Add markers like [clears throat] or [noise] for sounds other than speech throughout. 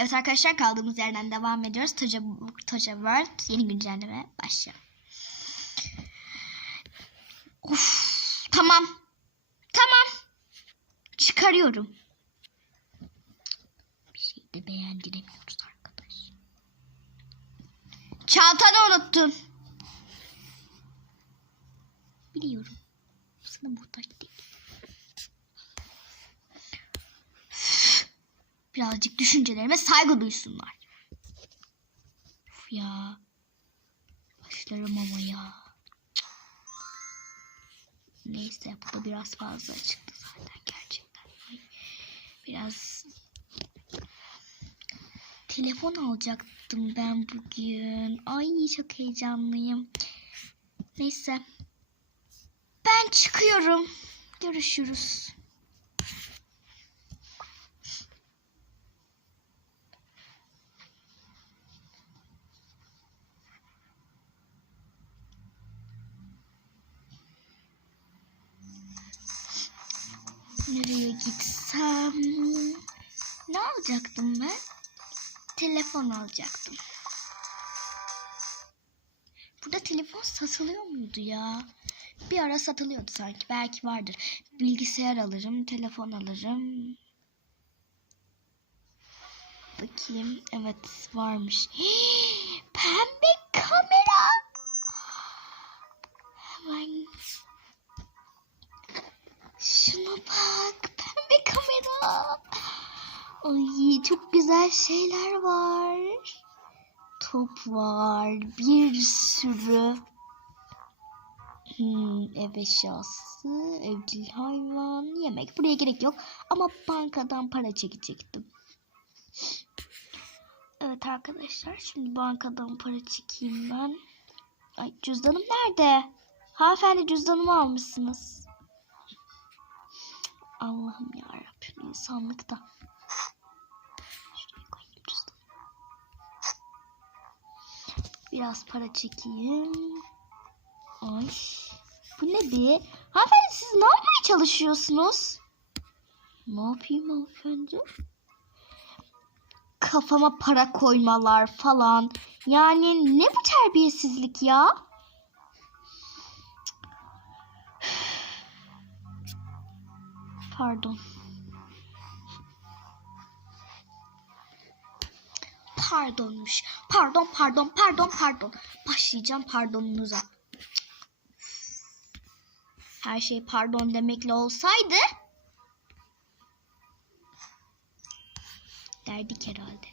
Evet arkadaşlar kaldığımız yerden devam ediyoruz. Toca, Toca World yeni güncelleme başlıyor. Of, tamam. Tamam. Çıkarıyorum. Bir şey de beğendiremiyoruz arkadaş. Çantanı unuttun. Biliyorum. Sana muhtaç değil. Birazcık düşüncelerime saygı duysunlar. Uf ya. Başlarım ama ya. Neyse bu da biraz fazla çıktı zaten gerçekten. Biraz telefon alacaktım ben bugün. Ay çok heyecanlıyım. Neyse. Ben çıkıyorum. Görüşürüz. Telefon alacaktım. Burada telefon satılıyor muydu ya? Bir ara satılıyordu sanki. Belki vardır. Bilgisayar alırım, telefon alırım. Bakayım. Evet varmış. [gasps] Pembe kamera. Hemen Şuna bak. Pembe kamera. Ay çok güzel şeyler var. Top var. Bir sürü. Hmm, ev eşyası, evcil hayvan, yemek. Buraya gerek yok. Ama bankadan para çekecektim. Evet arkadaşlar şimdi bankadan para çekeyim ben. Ay cüzdanım nerede? Hanımefendi cüzdanımı almışsınız. Allah'ım ya Rabbim insanlıkta. Biraz para çekeyim. Ay. Bu ne be? Hanımefendi siz ne yapmaya çalışıyorsunuz? Ne yapayım hanımefendi? Kafama para koymalar falan. Yani ne bu terbiyesizlik ya? Pardon. Pardonmuş. Pardon, pardon, pardon, pardon. Başlayacağım pardonunuza. Her şey pardon demekle olsaydı derdik herhalde.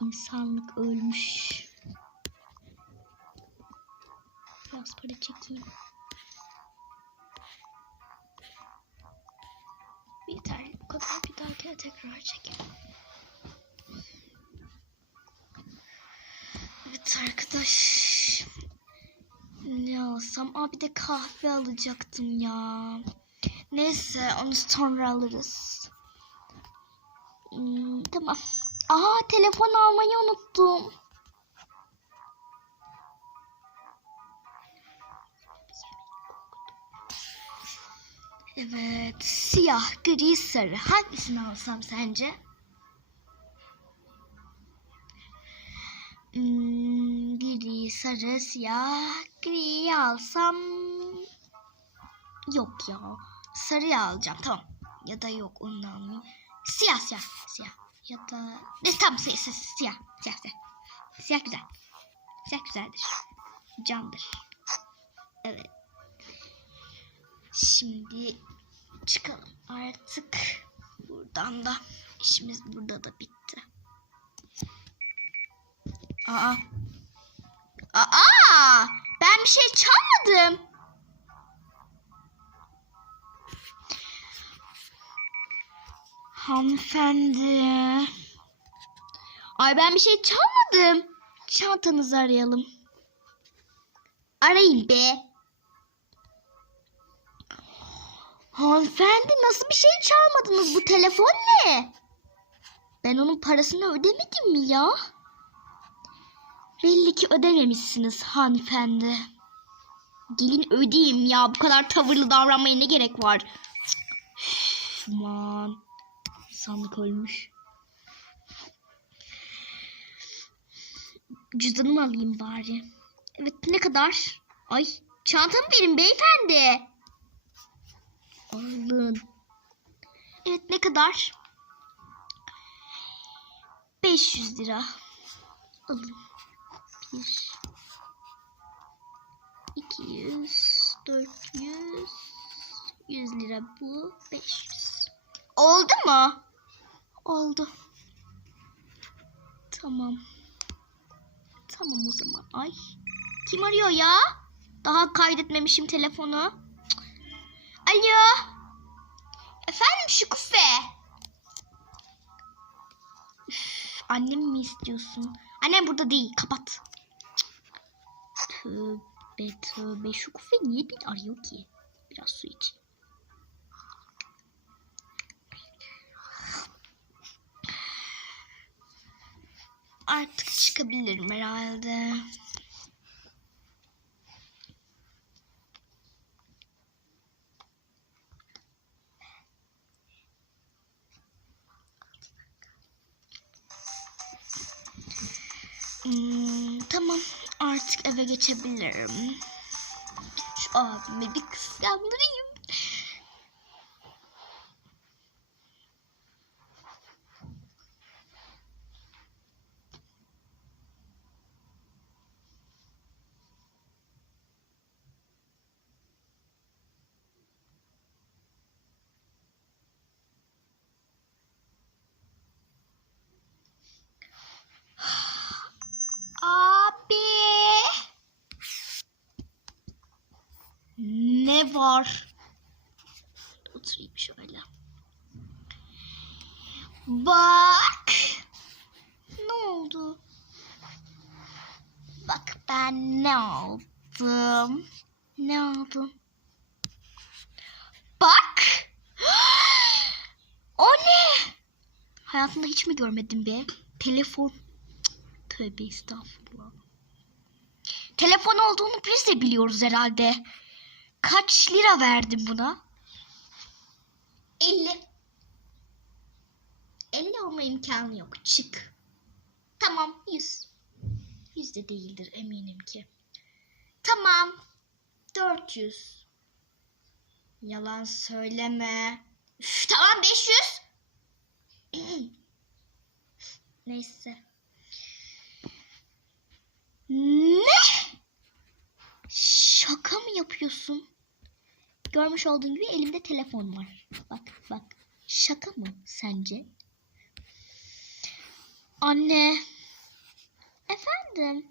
İnsanlık ölmüş. Biraz para çekeyim. Yeter bu kadar bir dahakine tekrar çekelim. Evet arkadaş. Ne alsam? Aa bir de kahve alacaktım ya. Neyse onu sonra alırız. Hmm, tamam. Aa telefon almayı unuttum. Evet, siyah, gri, sarı. Hangisini alsam sence? Hmm, gri, sarı, siyah, gri alsam... Yok ya, sarıyı alacağım tamam. Ya da yok onu almayayım. Siyah, siyah, siyah. Ya da... Ne siyah, siyah, siyah, siyah, siyah. Siyah güzel. Siyah güzeldir. Candır. Evet. Şimdi çıkalım artık buradan da işimiz burada da bitti. Aa. Aa! Ben bir şey çalmadım. Hanımefendi. Ay ben bir şey çalmadım. Çantanızı arayalım. Arayın be. Hanımefendi nasıl bir şey çalmadınız? Bu telefon ne? Ben onun parasını ödemedim mi ya? Belli ki ödememişsiniz hanımefendi. Gelin ödeyeyim ya. Bu kadar tavırlı davranmaya ne gerek var? Aman. Sandık ölmüş. Cüzdanımı alayım bari. Evet ne kadar? Ay çantamı verin beyefendi. Alın. Evet ne kadar? 500 lira. Alın. 1 200 400 100 lira bu 500. Oldu mu? Oldu. Tamam. Tamam o zaman. Ay. Kim arıyor ya? Daha kaydetmemişim telefonu. Cık. Alo. Efendim Şükufe. Üf, annem mi istiyorsun? Annem burada değil. Kapat. Tövbe tövbe. Şükufe niye beni arıyor ki? Biraz su içeyim. Artık çıkabilirim herhalde. Geçebilirim. Şu abimi bir kıskandırayım. Var? Oturayım şöyle. Bak. Ne oldu? Bak ben ne oldum? Ne oldum? Bak. [gasps] O ne? Hayatımda hiç mi görmedim be? Telefon. Tövbe estağfurullah. Telefon olduğunu biz de biliyoruz herhalde. Kaç lira verdim buna? 50. 50 olma imkanı yok. Çık. Tamam 100. 100 de değildir eminim ki. Tamam. 400. Yalan söyleme. Üf, tamam 500. [clears throat] Neyse. Ne? Şaka mı yapıyorsun? Görmüş olduğun gibi elimde telefon var. Bak bak. Şaka mı sence? Anne. Efendim.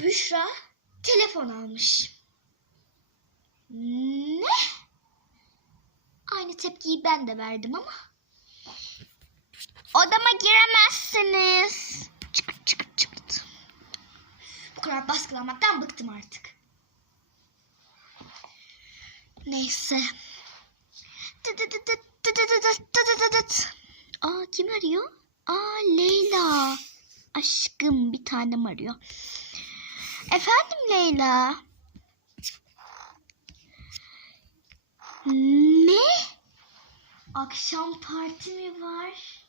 Büşra telefon almış. Ne? Aynı tepkiyi ben de verdim ama Odama giremezsiniz kadar baskılamaktan bıktım artık. Neyse. Aa kim arıyor? Aa Leyla. Aşkım bir tanem arıyor. Efendim Leyla. Ne? Akşam parti mi var?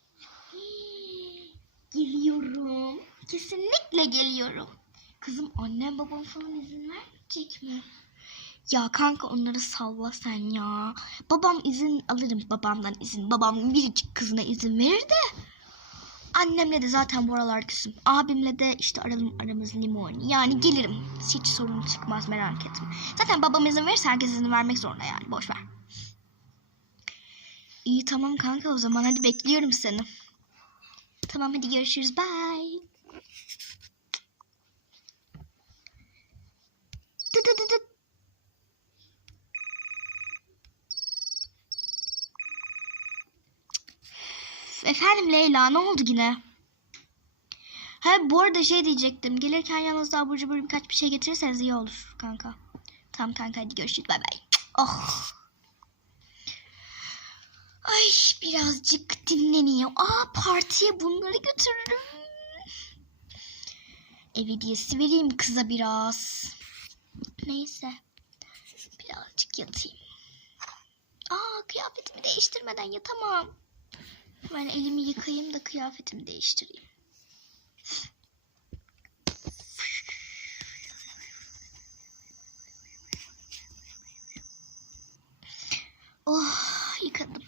Geliyorum. Kesinlikle geliyorum. Kızım annem babam falan izin vermeyecek mi? Ya kanka onları salla sen ya. Babam izin alırım babamdan izin. Babam biricik kızına izin verir de. Annemle de zaten bu aralar küsüm. Abimle de işte aralım aramız limon. Yani gelirim. Hiç sorun çıkmaz merak etme. Zaten babam izin verirse herkes izin vermek zorunda yani. Boş ver. İyi tamam kanka o zaman hadi bekliyorum seni. Tamam hadi görüşürüz. Bye. Efendim Leyla ne oldu yine? Ha bu arada şey diyecektim. Gelirken yanınızda abur cubur birkaç bir şey getirirseniz iyi olur kanka. Tamam kanka hadi görüşürüz. Bay bay. Oh. Ay birazcık dinleneyim. Aa partiye bunları götürürüm. Ev hediyesi vereyim kıza biraz. Neyse. Birazcık yatayım. Aa kıyafetimi değiştirmeden yatamam. Ben elimi yıkayayım da kıyafetimi değiştireyim. Oh yıkadım.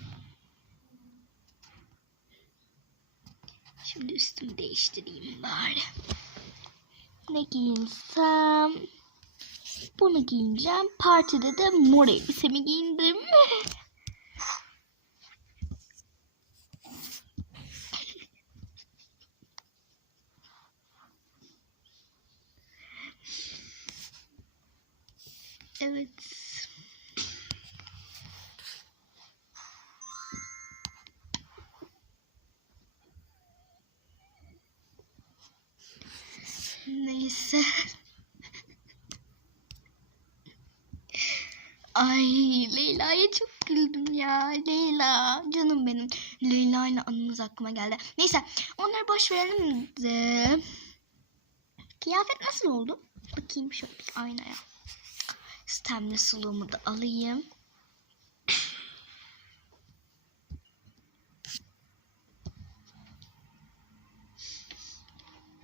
Şimdi üstümü değiştireyim bari. Ne giyinsem? Bunu giyineceğim. Partide de mor elbisemi giyindim. [laughs] Evet. Neyse. Ay Leyla'ya çok güldüm ya. Leyla canım benim. Leyla ile anımız aklıma geldi. Neyse onları boş verelim de. Kıyafet nasıl oldu? Bakayım şöyle bir aynaya. Stemli suluğumu da alayım.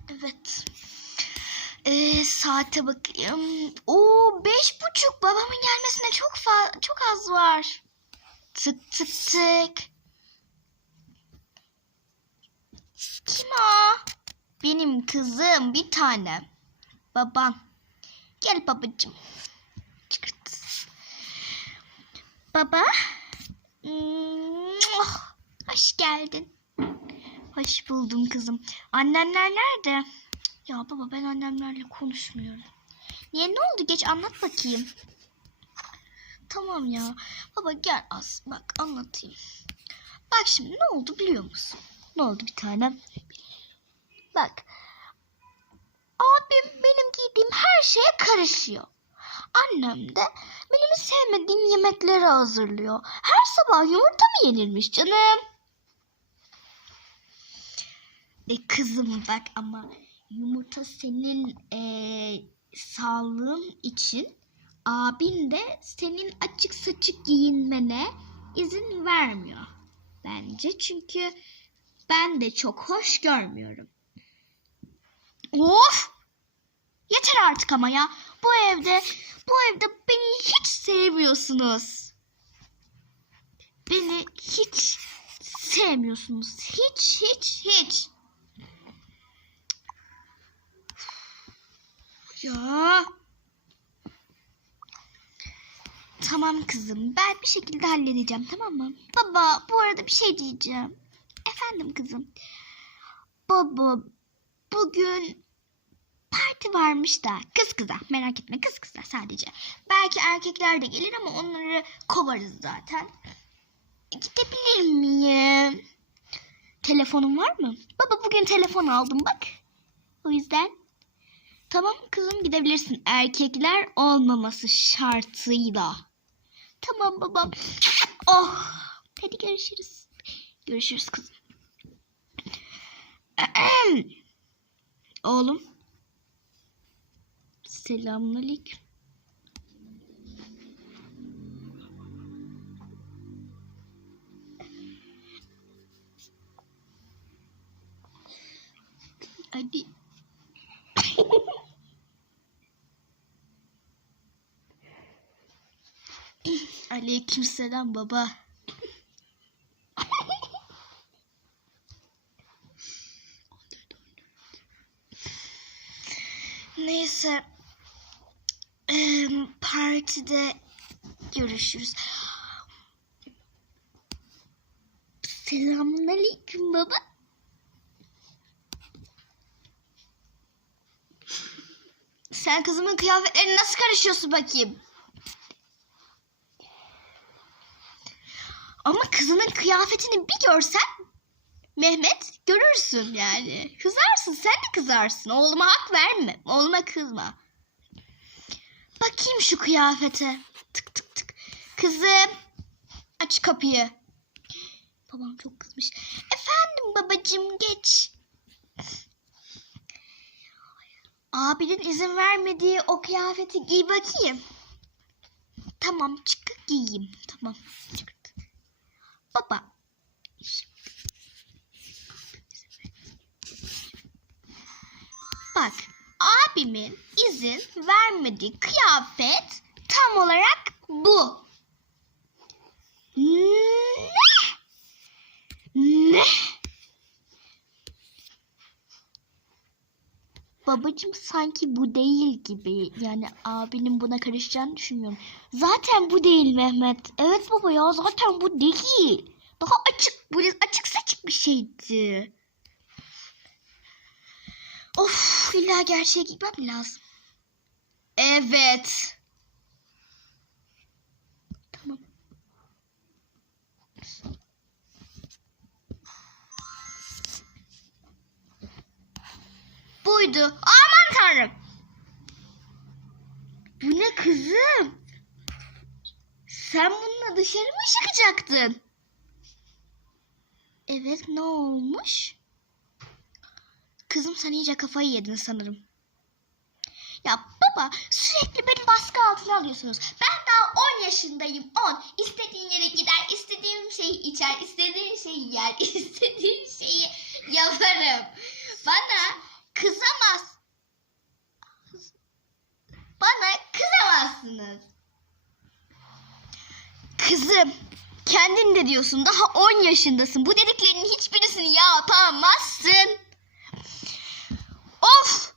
Evet. Ee, saate bakayım. Oo beş buçuk. Babamın gelmesine çok fa çok az var. Tık tık tık. Kim o? Benim kızım bir tane. Babam. Gel babacığım. Çıkırt. Baba. Muah! Hoş geldin. Hoş buldum kızım. Annenler nerede? Ya baba ben annemlerle konuşmuyorum. Niye ne oldu geç anlat bakayım. Tamam ya. Baba gel az bak anlatayım. Bak şimdi ne oldu biliyor musun? Ne oldu bir tanem? Bak. Abim benim giydiğim her şeye karışıyor. Annem de benim sevmediğim yemekleri hazırlıyor. Her sabah yumurta mı yenirmiş canım? E kızım bak ama yumurta senin e, sağlığın için abin de senin açık saçık giyinmene izin vermiyor. Bence çünkü ben de çok hoş görmüyorum. Of! Yeter artık ama ya. Bu evde bu evde beni hiç sevmiyorsunuz. Beni hiç sevmiyorsunuz. Hiç hiç hiç. Ya. Tamam kızım. Ben bir şekilde halledeceğim tamam mı? Baba bu arada bir şey diyeceğim. Efendim kızım. Baba bugün parti varmış da kız kıza merak etme kız kıza sadece. Belki erkekler de gelir ama onları kovarız zaten. Gidebilir miyim? Telefonun var mı? Baba bugün telefon aldım bak. O yüzden Tamam kızım gidebilirsin. Erkekler olmaması şartıyla. Tamam babam. Oh. Hadi görüşürüz. Görüşürüz kızım. Oğlum. Selamünaleyküm. Hadi. [laughs] Aleykümselam baba. Neyse. Partide görüşürüz. Selamünaleyküm baba. Sen kızımın kıyafetlerine nasıl karışıyorsun bakayım? Ama kızının kıyafetini bir görsen Mehmet görürsün yani. Kızarsın sen de kızarsın. Oğluma hak verme. Oğluma kızma. Bakayım şu kıyafete. Tık tık tık. Kızım aç kapıyı. Babam çok kızmış. Efendim babacığım geç. Abinin izin vermediği o kıyafeti giy bakayım. Tamam çıkıp giyeyim. Tamam çıkırt. Baba. Bak abimin izin vermediği kıyafet tam olarak bu. Ne? Ne? Babacım sanki bu değil gibi. Yani abinin buna karışacağını düşünmüyorum. Zaten bu değil Mehmet. Evet baba ya zaten bu değil. Daha açık, böyle açık saçık bir şeydi. Of illa gerçeğe gitmem lazım. Evet. Buydu. Aman tanrım. Bu ne kızım? Sen bununla dışarı mı çıkacaktın? Evet ne olmuş? Kızım sen iyice kafayı yedin sanırım. Ya baba sürekli beni baskı altına alıyorsunuz. Ben daha 10 yaşındayım 10. İstediğin yere gider, istediğim şeyi içer, istediğin şeyi yer, [laughs] istediğim şeyi yaparım. Bana kızamaz. Bana kızamazsınız. Kızım kendin de diyorsun daha 10 yaşındasın. Bu dediklerinin hiçbirisini yapamazsın. Of!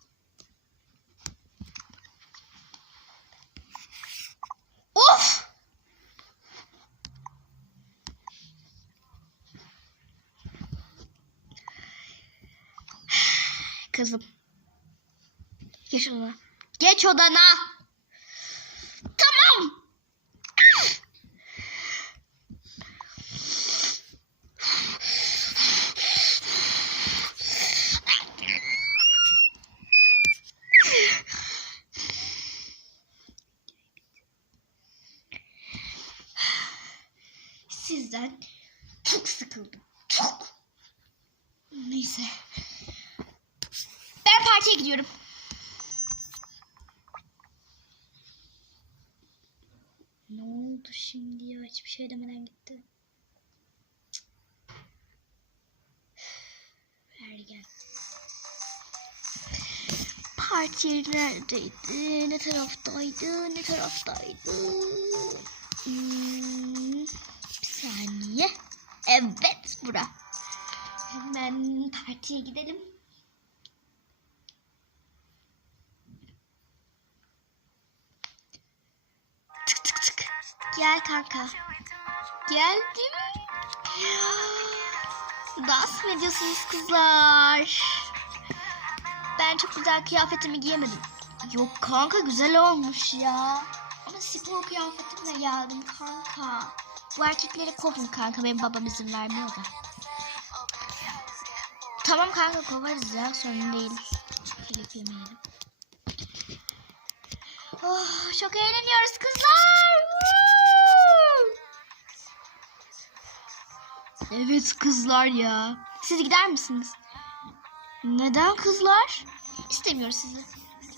Of! Kızım. Geç odana. Geç odana. Tamam. Sizden çok sıkıldım. Çok. Neyse. Ben partiye gidiyorum. Ne oldu şimdi ya? Hiçbir şey demeden gitti. Cık. Ergen. Parti neredeydi? Ne taraftaydı? Ne taraftaydı? Hmm, bir saniye. Evet bura. Hemen partiye gidelim. Tık tık tık. Gel kanka. Geldim. Dans mı ediyorsunuz kızlar? Ben çok güzel kıyafetimi giyemedim. Yok kanka güzel olmuş ya. Ama spor kıyafetimle geldim kanka. Bu erkekleri kovun kanka. Benim babam izin vermiyor da. Tamam kanka kovarız ya sorun değil. Telif yemeyelim. Oh, çok eğleniyoruz kızlar. Evet kızlar ya. Siz gider misiniz? Neden kızlar? İstemiyoruz sizi.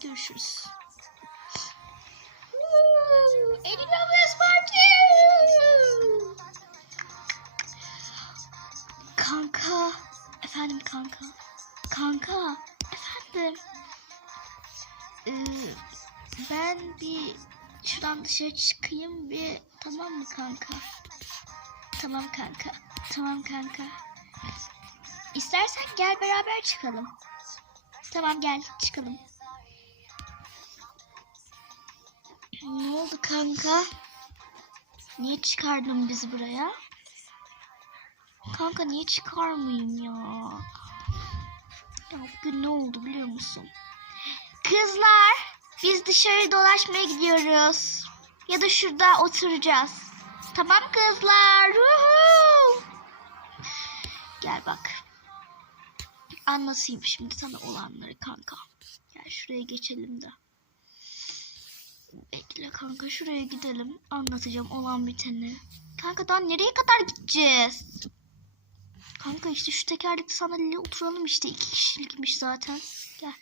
Görüşürüz. Woo! Eğleniyoruz parti. Kanka. Efendim kanka. Kanka. Efendim. Ee, ben bir şuradan dışarı çıkayım bir tamam mı kanka? Tamam kanka. Tamam kanka. İstersen gel beraber çıkalım. Tamam gel çıkalım. Ne oldu kanka? Niye çıkardın bizi buraya? Kanka niye çıkarmayayım ya? Ya bugün ne oldu biliyor musun? Kızlar biz dışarı dolaşmaya gidiyoruz. Ya da şurada oturacağız. Tamam kızlar. Woohoo! Gel bak. Anlatayım şimdi sana olanları kanka. Gel şuraya geçelim de. Bekle kanka şuraya gidelim. Anlatacağım olan biteni. Kanka daha nereye kadar gideceğiz? Kanka işte şu tekerlekli sandalyeye oturalım işte. iki kişilikmiş zaten. Gel.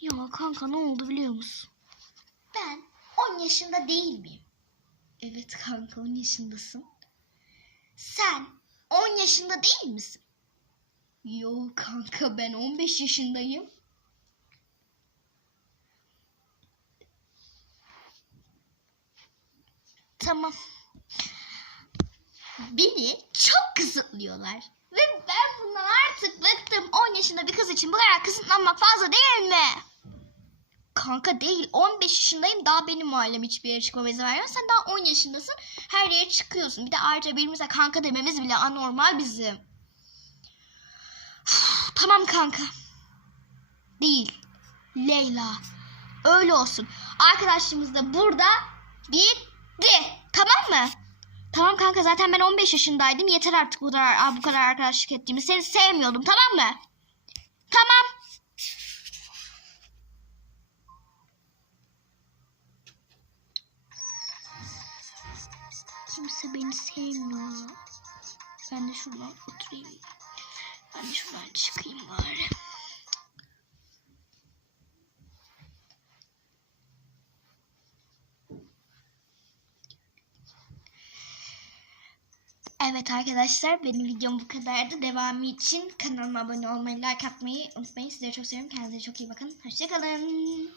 Ya kanka ne oldu biliyor musun? Ben 10 yaşında değil miyim? Evet kanka 10 yaşındasın. Sen 10 yaşında değil misin? Yo kanka ben 15 yaşındayım. Tamam. Beni çok kısıtlıyorlar. Ve ben bundan artık bıktım. 10 yaşında bir kız için bu kadar kısıtlanmak fazla değil mi? Kanka değil 15 yaşındayım daha benim ailem hiçbir yere çıkmama izin vermiyor. Sen daha 10 yaşındasın her yere çıkıyorsun. Bir de ayrıca birbirimize kanka dememiz bile anormal bizim. Tamam kanka. Değil. Leyla. Öyle olsun. Arkadaşlığımız da burada bitti. Tamam mı? Tamam kanka zaten ben 15 yaşındaydım. Yeter artık bu kadar, bu kadar arkadaşlık ettiğimiz. Seni sevmiyordum tamam mı? Kimse beni sevmiyor. Ben de şuradan oturayım. Ben de şuradan çıkayım bari. Evet arkadaşlar benim videom bu kadardı. Devamı için kanalıma abone olmayı, like atmayı unutmayın. Sizleri çok seviyorum. Kendinize çok iyi bakın. Hoşçakalın.